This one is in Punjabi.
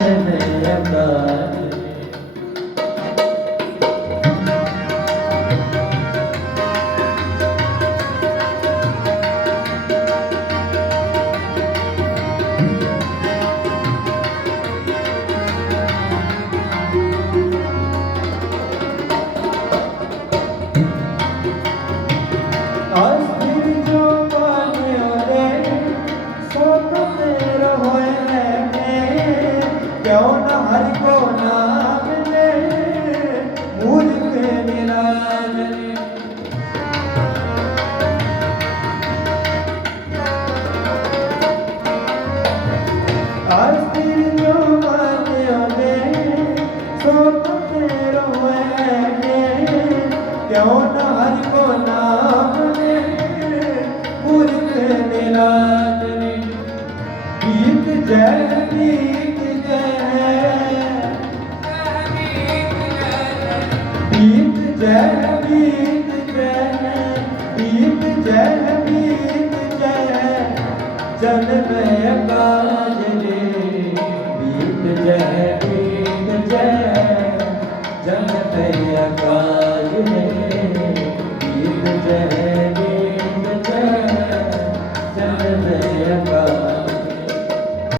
Remember. ਕਿਉ ਨਾ ਹਰਿ ਕੋ ਨਾਮ ਨੇ ਮੂਰਖ ਨਿਰਾਜਨੇ ਅਸਥਿਰ ਜੋ ਬਣਿਓ ਰੇ ਸੋਤ ਤੇਰਾ ਹੋਏ ਨੇ ਕਿਉ ਨਾ ਹਰਿ ਕੋ ਨਾਮ ਨੇ ਮੂਰਖ ਨਿਰਾਜਨੇ ਗੀਤ ਜੈ ਗੀਤ ਜੈ ਗੀਤ Yeah.